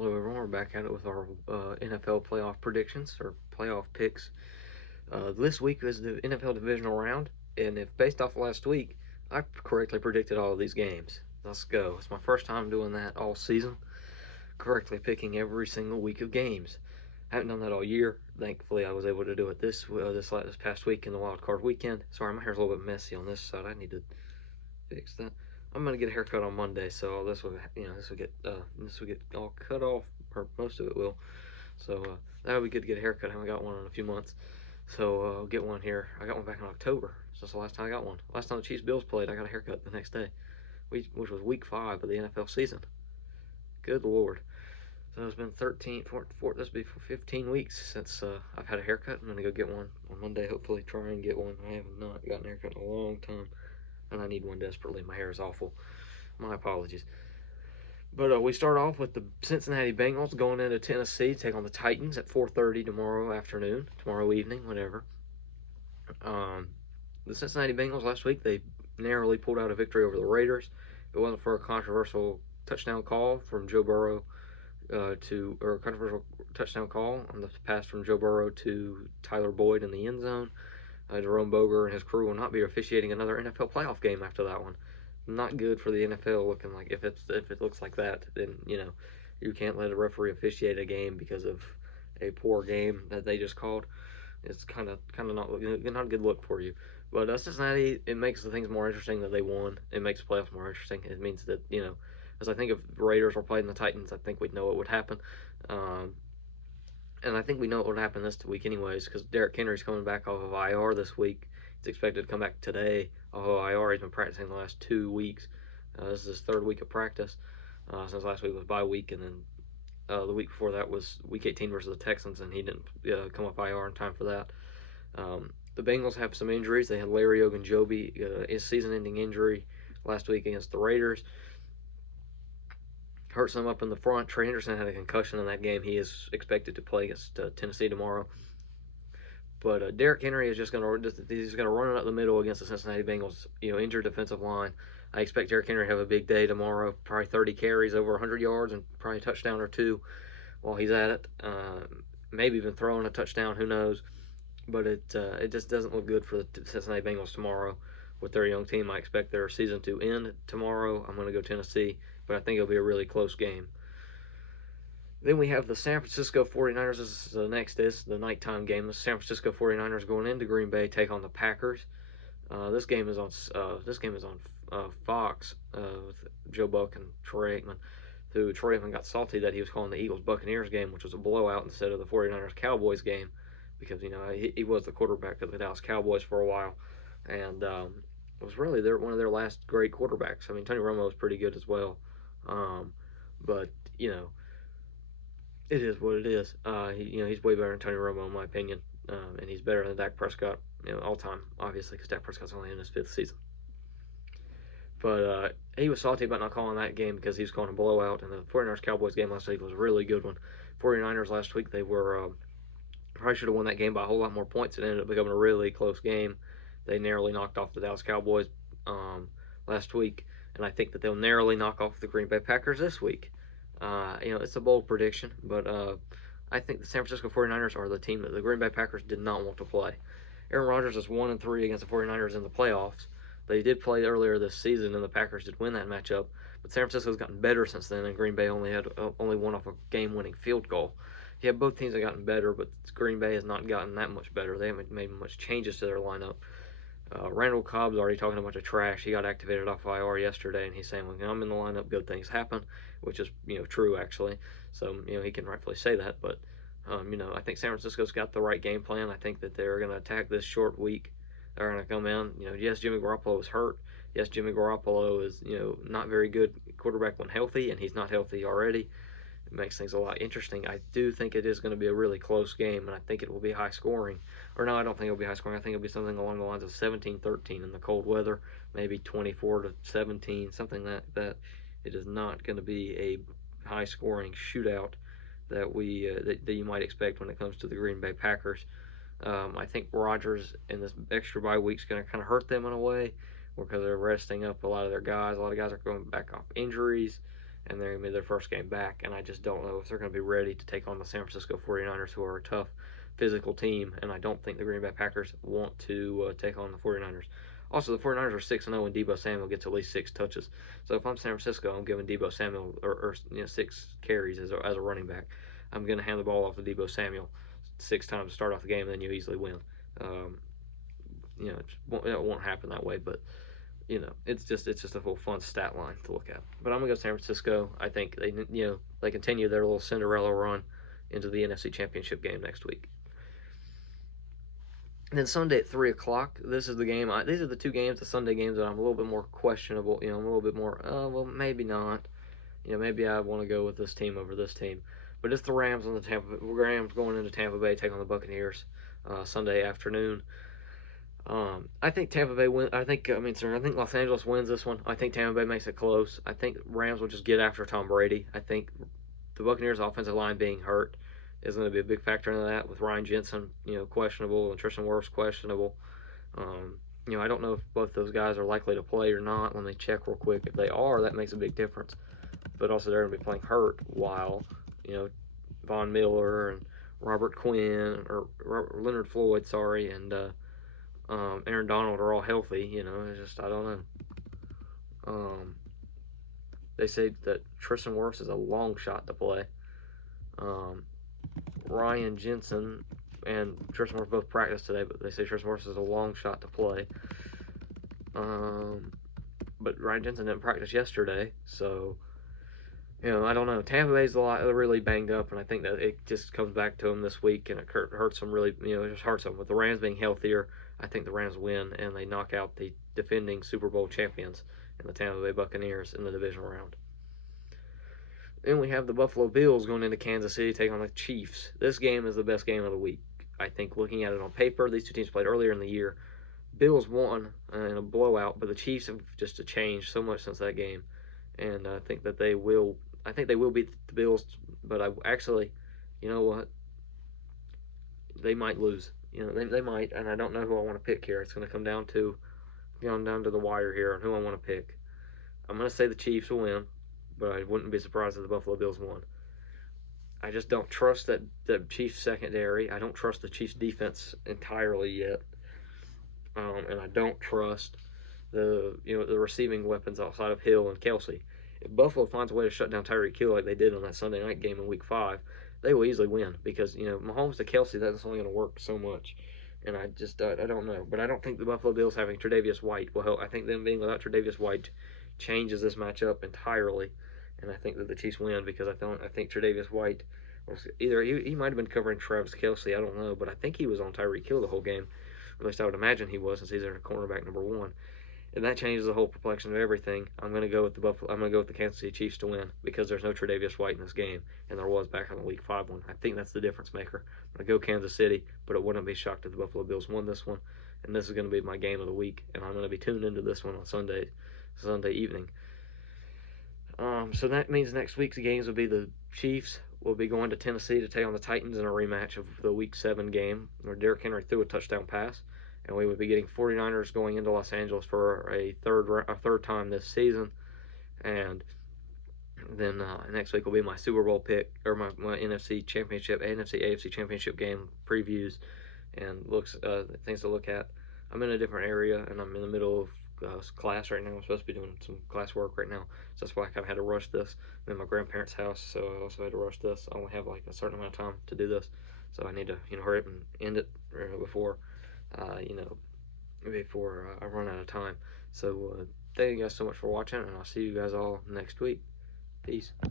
Hello, everyone. We're back at it with our NFL playoff predictions or playoff picks. This week is the NFL divisional round, and if based off last week, I correctly predicted all of these games. Let's go. It's my first time doing that all season, correctly picking every single week of games. I haven't done that all year. Thankfully, I was able to do it this past week in the wild card weekend. Sorry, my hair's a little bit messy on this side. I need to fix that. I'm gonna get a haircut on Monday, so this will get all cut off, or most of it will. So that'll be good to get a haircut. I haven't got one in a few months, so I'll get one here. I got one back in October. So that's the last time I got one. Last time the Chiefs Bills played, I got a haircut the next day, which was week 5 of the NFL season. Good lord. So it's been 13, 14, this will be 15 weeks since I've had a haircut. I'm gonna go get one on Monday. Hopefully, try and get one. I have not gotten a haircut in a long time, and I need one desperately. My hair is awful. My apologies. But we start off with the Cincinnati Bengals going into Tennessee, take on the Titans at 4:30 tomorrow afternoon, tomorrow evening, whatever. The Cincinnati Bengals last week, they narrowly pulled out a victory over the Raiders. If it wasn't for a controversial touchdown call from Joe Burrow or a controversial touchdown call on the pass from Joe Burrow to Tyler Boyd in the end zone. Jerome Boger and his crew will not be officiating another NFL playoff game after that one. Not good for the NFL. Looking like if it looks like that, then you can't let a referee officiate a game because of a poor game that they just called. It's kind of not a good look for you. But Cincinnati, it makes the things more interesting that they won. It makes the playoffs more interesting. It means that as I think if the Raiders were playing the Titans, I think we'd know what would happen. And I think we know what would happen this week anyways, because Derrick Henry's coming back off of IR this week. He's expected to come back today off of IR. He's been practicing the last 2 weeks. This is his 3rd week of practice since last week was bye week, and then the week before that was Week 18 versus the Texans, and he didn't come off IR in time for that. The Bengals have some injuries. They had Larry Ogunjobi, his season-ending injury last week against the Raiders. Hurt some up in the front. Trey Henderson had a concussion in that game. He is expected to play against Tennessee tomorrow. But Derrick Henry is just going to run it up the middle against the Cincinnati Bengals, injured defensive line. I expect Derrick Henry to have a big day tomorrow. Probably 30 carries, over 100 yards, and probably a touchdown or 2 while he's at it. Maybe even throwing a touchdown. Who knows? But it just doesn't look good for the Cincinnati Bengals tomorrow with their young team. I expect their season to end tomorrow. I'm going to go Tennessee, but I think it'll be a really close game. Then we have the San Francisco 49ers. This is the nighttime game. The San Francisco 49ers going into Green Bay take on the Packers. This game is on Fox with Joe Buck and Troy Aikman. Troy Aikman got salty that he was calling the Eagles Buccaneers game, which was a blowout instead of the 49ers Cowboys game, because he was the quarterback of the Dallas Cowboys for a while, and it was really one of their last great quarterbacks. I mean, Tony Romo was pretty good as well, but it is what it is. He's way better than Tony Romo in my opinion, and he's better than Dak Prescott, all time, obviously, because Dak Prescott's only in his 5th season. But he was salty about not calling that game because he was calling a blowout, and the 49ers Cowboys game last week was a really good one. 49ers last week, they were probably should have won that game by a whole lot more points. It ended up becoming a really close game. They narrowly knocked off the Dallas Cowboys last week, and I think that they'll narrowly knock off the Green Bay Packers this week. It's a bold prediction, but I think the San Francisco 49ers are the team that the Green Bay Packers did not want to play. Aaron Rodgers is 1-3 against the 49ers in the playoffs. They did play earlier this season, and the Packers did win that matchup. But San Francisco's gotten better since then, and Green Bay only won off a game-winning field goal. Yeah, both teams have gotten better, but Green Bay has not gotten that much better. They haven't made much changes to their lineup. Randall Cobb's already talking a bunch of trash. He got activated off IR yesterday, and he's saying, well, I'm in the lineup, good things happen, which is, true, actually. So, he can rightfully say that. But, I think San Francisco's got the right game plan. I think that they're going to attack this short week. They're going to come in. Yes, Jimmy Garoppolo is hurt. Yes, Jimmy Garoppolo is, not very good quarterback when healthy, and he's not healthy already. It makes things a lot interesting. I do think it is going to be a really close game, and I think it will be high scoring. Or no, I don't think it will be high scoring. I think it will be something along the lines of 17-13 in the cold weather, maybe 24-17, something like that. It is not going to be a high scoring shootout that you might expect when it comes to the Green Bay Packers. I think Rodgers in this extra bye week is going to kind of hurt them in a way, because they're resting up a lot of their guys. A lot of guys are going back off injuries, and they're going to be their first game back, and I just don't know if they're going to be ready to take on the San Francisco 49ers, who are a tough physical team, and I don't think the Green Bay Packers want to take on the 49ers. Also, the 49ers are 6-0, and Deebo Samuel gets at least 6 touches. So if I'm San Francisco, I'm giving Deebo Samuel or 6 carries as a running back. I'm going to hand the ball off to Deebo Samuel 6 times to start off the game, and then you easily win. It won't happen that way, but it's just a full fun stat line to look at. But I'm gonna go San Francisco. I think they continue their little Cinderella run into the NFC Championship game next week. And then Sunday at 3:00, this is the game. These are the two games, the Sunday games, that I'm a little bit more questionable. I'm a little bit more, well, maybe not. Maybe I want to go with this team over this team. But it's the Rams going into Tampa Bay, taking on the Buccaneers Sunday afternoon. I think Tampa Bay win. I think Los Angeles wins this one. I think Tampa Bay makes it close. I think Rams will just get after Tom Brady. I think the Buccaneers' offensive line being hurt is going to be a big factor in that, with Ryan Jensen, questionable, and Tristan Wirfs questionable. I don't know if both those guys are likely to play or not. Let me check real quick. If they are, that makes a big difference. But also, they're going to be playing hurt while, Von Miller and Robert Quinn, or Leonard Floyd, and Aaron Donald are all healthy. It's just, I don't know. They say that Tristan Wirfs is a long shot to play. Ryan Jensen and Tristan Wirfs both practiced today, but they say Tristan Wirfs is a long shot to play. But Ryan Jensen didn't practice yesterday, so I don't know. Tampa Bay's really banged up, and I think that it just comes back to them this week, and it hurts them really. It just hurts them. With the Rams being healthier, I think the Rams win, and they knock out the defending Super Bowl champions and the Tampa Bay Buccaneers in the divisional round. Then we have the Buffalo Bills going into Kansas City, taking on the Chiefs. This game is the best game of the week. I think, looking at it on paper, these two teams played earlier in the year. Bills won in a blowout, but the Chiefs have just changed so much since that game, and I think that they will. I think they will beat the Bills, but you know what? They might lose. They might, and I don't know who I want to pick here. It's going to come down to the wire here on who I want to pick. I'm going to say the Chiefs will win, but I wouldn't be surprised if the Buffalo Bills won. I just don't trust that Chiefs secondary. I don't trust the Chiefs defense entirely yet, and I don't trust the receiving weapons outside of Hill and Kelsey. If Buffalo finds a way to shut down Tyreek Hill like they did on that Sunday night game in Week 5, they will easily win, because Mahomes to Kelsey, that's only going to work so much, and I don't know. But I don't think the Buffalo Bills having Tre'Davious White will help. I think them being without Tre'Davious White changes this matchup entirely, and I think that the Chiefs win, because I think Tre'Davious White was either he might have been covering Travis Kelsey, I don't know, but I think he was on Tyreek Hill the whole game. At least I would imagine he was, since he's their cornerback number 1. And that changes the whole complexion of everything. I'm going to go with the Kansas City Chiefs to win, because there's no Tre'Davious White in this game, and there was back on the Week 5 one. I think that's the difference maker. I'm going to go Kansas City, but it wouldn't be shocked if the Buffalo Bills won this one. And this is going to be my game of the week, and I'm going to be tuned into this one on Sunday evening. So that means next week's games will be the Chiefs will be going to Tennessee to take on the Titans in a rematch of the Week 7 game, where Derrick Henry threw a touchdown pass. And we would be getting 49ers going into Los Angeles for a third time this season. And then next week will be my Super Bowl pick, or my NFC AFC Championship game previews and things to look at. I'm in a different area, and I'm in the middle of class right now. I'm supposed to be doing some class work right now, so that's why I kind of had to rush this. I'm in my grandparents' house, so I also had to rush this. I only have like a certain amount of time to do this, so I need to hurry up and end it before I run out of time. So thank you guys so much for watching, and I'll see you guys all next week. Peace.